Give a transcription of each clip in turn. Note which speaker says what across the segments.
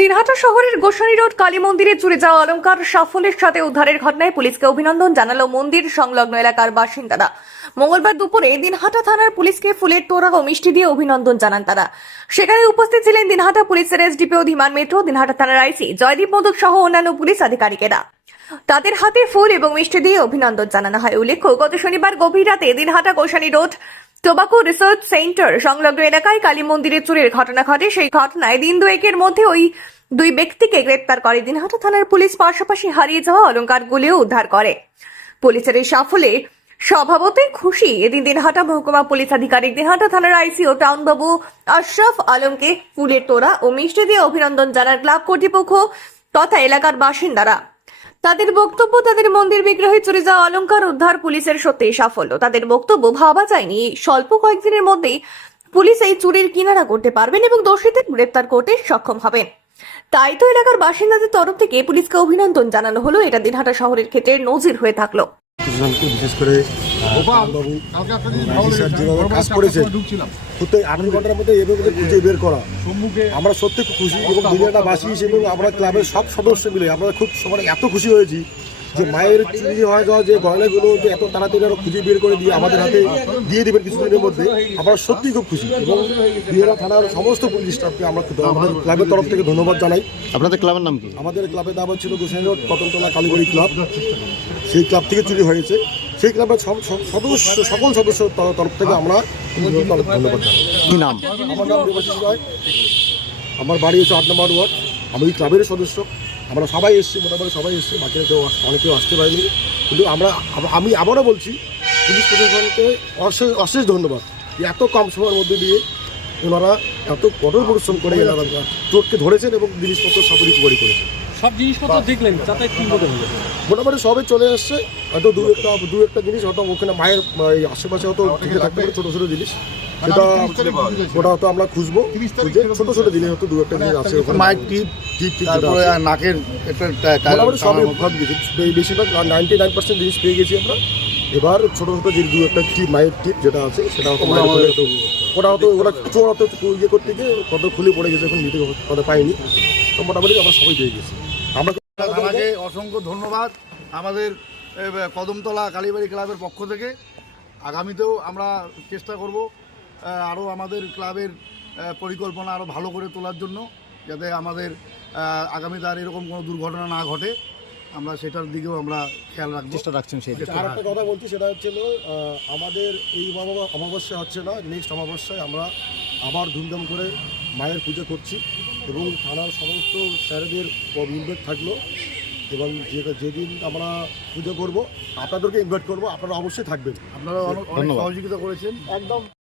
Speaker 1: দিনহাটা শহরের গোসানি রোড, কালী মন্দিরে চুরে যাওয়া অলঙ্কার সাফল্যের সাথে উদ্ধারের ঘটনায় পুলিশকে অভিনন্দন জানালো মন্দির সংলগ্ন এলাকার বাসিন্দারা। মঙ্গলবার দুপুরে দিনহাটা থানার পুলিশকে ফুলের তোড়া ও মিষ্টি দিয়ে অভিনন্দন জানান তারা। সেখানে উপস্থিত ছিলেন দিনহাটা পুলিশের এসডিপিও ধীমান মিত্র দিনহাটা থানার আইসি জয়দীপ মোদক সহ অন্যান্য পুলিশ আধিকারিকেরা। তাদের হাতে ফুল এবং মিষ্টি দিয়ে অভিনন্দন জানানো হয়। উল্লেখ্য, গত শনিবার গভীর রাতে Dinhata Gosani road tobacco research centre সংলগ্ন এলাকায় কালী মন্দিরে চুরির ঘটনা ঘটে। সেই ঘটনায় দিন দুয়েকের মধ্যে ওই দুই ব্যক্তিকে গ্রেপ্তার করে। দিনহাটা থানার পুলিশ পাশাপাশি হারিয়ে যাওয়া অলংকারগুলিও উদ্ধার করে। পুলিশের এই সাফল্যে স্বভাবতই খুশি এদিন দিনহাটা মহকুমা পুলিশ আধিকারিক। দিনহাটা থানার আইসি ও টাউন বাবু আশরাফ আলমকে ফুলের তোড়া ও মিষ্টি দিয়ে অভিনন্দন জানান ক্লাব কর্তৃপক্ষ তথা এলাকার বাসিন্দারা। তাদের বক্তব্য তাদের মন্দির বিগ্রহে চুরি যাওয়া অলঙ্কার উদ্ধার পুলিশের সত্যিই সাফল্য। তাদের বক্তব্য ভাবা যায়নি। স্বল্প কয়েকদিনের মধ্যেই পুলিশ এই চুরির কিনারা করতে পারবেন এবং দোষীদের গ্রেপ্তার করতে সক্ষম হবেন। তাই তো এলাকার বাসিন্দাদের তরফ থেকে পুলিশকে অভিনন্দন জানানো হলো। এটা দিনহাটা শহরের ক্ষেত্রে নজির হয়ে থাকল।
Speaker 2: বিশেষ করে বাবু স্যার যেভাবে কাজ। প্রত্যেক ঘণ্টার মধ্যে এভাবে যে খুঁজে বের করা আমরা সত্যি খুব খুশি এবং দুনিয়াটা বাসি হিসেবে আমরা ক্লাবের সব সদস্য মিলে আমরা খুব সবাই এত খুশি হয়েছি যে মায়ের চুরি হয়ে যাওয়া যে গয়নাগুলো যে এত তাড়াতাড়ি আরও খুঁজে বের করে দিয়ে আমাদের হাতে দিয়ে দেবেন কিছুদিনের মধ্যে আমরা সত্যি খুব খুশি। এবং বিহারা থানার সমস্ত পুলিশ স্টাফকে আমরা ক্লাবের তরফ থেকে ধন্যবাদ জানাই।
Speaker 3: আপনাদের ক্লাবের নাম কি?
Speaker 2: আমাদের ক্লাবের নাম ছিল গোসাই রোড কটনতলা কালীবাড়ি ক্লাব। সেই ক্লাব থেকে চুরি হয়েছে। সেই ক্লাবের সদস্য সকল সদস্য তরফ থেকে আমরা ধন্যবাদ জানাই।
Speaker 3: কি নাম?
Speaker 2: আমার নাম দেবাশিস রায়। আমার বাড়ি হচ্ছে আট নম্বর ওয়ার্ড। আমি এই ক্লাবের সদস্য। আমরা সবাই এসেছি মোটামুটি সবাই এসেছি বাকিরা কেউ অনেকেও আসতে পারেনি। কিন্তু আমরা আমি আবারও বলছি পুলিশ প্রশাসনকে অশেষ অশেষ ধন্যবাদ এত কম সময়ের মধ্যে দিয়ে ওনারা এত কঠোর পরিশ্রম করে এনারা চোরকে ধরেছেন এবং জিনিসপত্র সব রিকভারি করেছেন।
Speaker 4: সব জিনিসপত্র দেখলেন যাতায়াত কি মতো
Speaker 2: মোটামুটি সবে চলে এসছে হয়তো দু একটা দু একটা জিনিস হয়তো ওখানে মায়ের এই আশেপাশে হয়তো টিকে থাকতে পারে ছোটো ছোটো জিনিস। সেটা ওটা হয়তো আমরা খুঁজবো। খুঁজে ছোটো ছোটো জিনিস হয়তো দু একটা জিনিস আছে ওখানে।
Speaker 5: মায়ের টিপ
Speaker 2: টিপ টিপ
Speaker 5: তারপরে নাকের একটা
Speaker 2: মোটামুটি সবই
Speaker 5: টানার মতো।
Speaker 2: সব কিছু বে- বেশিরভাগ নাইনটি নাইন পার্সেন্ট জিনিস পেয়ে গেছি আমরা। এবার ছোটো ছোটো যে দু একটা টিপ মায়ের টিপ যেটা আছে সেটা হয়তো ওটা হয়তো ওরা চোর হয়তো ইয়ে করতে গিয়ে কত খুলে পড়ে গেছে এখন নিতে কথা পাইনি। তো মোটামুটি আমরা সবাই পেয়ে গেছি। আমরা
Speaker 5: থানাকে অসংখ্য ধন্যবাদ। আমাদের কদমতলা কালীবাড়ি ক্লাবের পক্ষ থেকে। আগামীতেও আমরা চেষ্টা করব আরও আমাদের ক্লাবের পরিকল্পনা আরও ভালো করে তোলার জন্য যাতে আমাদের আগামীতে আর এরকম কোনো দুর্ঘটনা না ঘটে আমরা সেটার দিকেও আমরা খেয়াল রাখব।
Speaker 3: চেষ্টা রাখছেন সেই
Speaker 2: আর একটা কথা বলছি সেটা হচ্ছে আমাদের এই অমাবস্যা অমাবস্যা হচ্ছে না নেক্সট অমাবস্যায় আমরা আবার ধুমধাম করে মায়ের পুজো করছি এবং থানার সমস্ত স্যারেদের ইনভাইট থাকল এবং যে যেদিন আমরা পুজো করব আপনাদেরকে ইনভাইট করব আপনারা অবশ্যই থাকবেন।
Speaker 5: আপনারা অনেক সহযোগিতা করেছেন।
Speaker 2: একদম।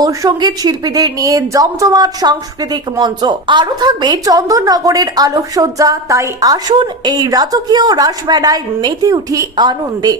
Speaker 1: ও সংগীত শিল্পীদের নিয়ে জমজমাট সাংস্কৃতিক মঞ্চ। আরও থাকবে চন্দননগরের আলোকসজ্জা, তাই আসুন এই রাজকীয় রাসমেলায় মেতে উঠি আনন্দে।